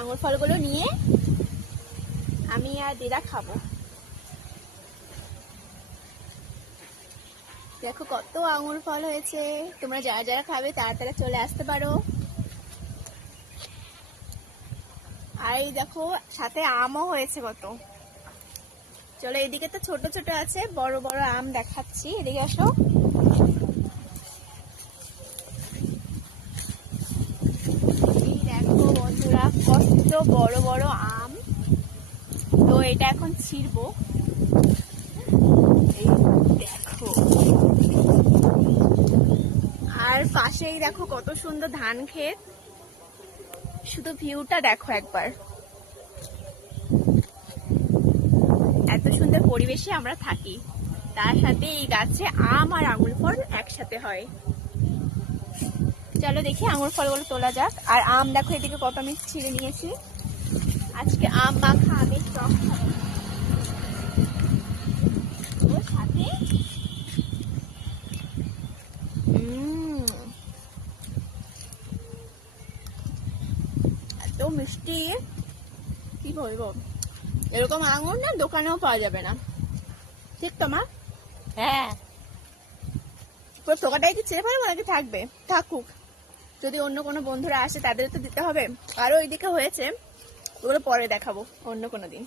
আঙুর ফলগুলো নিয়ে আমি আর দিদা খাবো। দেখো কত আঙুর ফল হয়েছে, তোমরা যারা যারা খাবে তাড়াতাড়ি চলে আসতে পারো। আর এই দেখো সাথে আমও হয়েছে কত। চলো এদিকে তো ছোট ছোট আছে, বড় বড় আম দেখাচ্ছি, এদিকে আসো। এই দেখো বন্ধুরা কত বড় বড় আম। তো এটা এখন ছিঁড়বো। এই দেখো, আর পাশেই দেখো কত সুন্দর ধান ক্ষেত। শুধু ভিউটা দেখো একবার, এত সুন্দর পরিবেশে আমরা থাকি, তার সাথে এই গাছে আম আর আঙুর ফল একসাথে হয়। চলো দেখি আঙুর ফলগুলো তোলা যাক। আর আম দেখো এদিকে কত আমি ছিঁড়ে নিয়েছি। আজকে আম মাখা আমের টক খাবো। ওর সাথে এত মিষ্টি, কি বলবো, এরকম আঙুর না দোকানেও পাওয়া যাবে না। ঠিক তো মা? হ্যাঁ, পুরো টোকাটাই কি ছেড়ে ফেলবো নাকি থাকবে? থাকুক, যদি অন্য কোনো বন্ধুরা আসে তাদের তো দিতে হবে। আরো ওইদিকে হয়েছে, ওগুলো পরে দেখাবো অন্য কোনো দিন।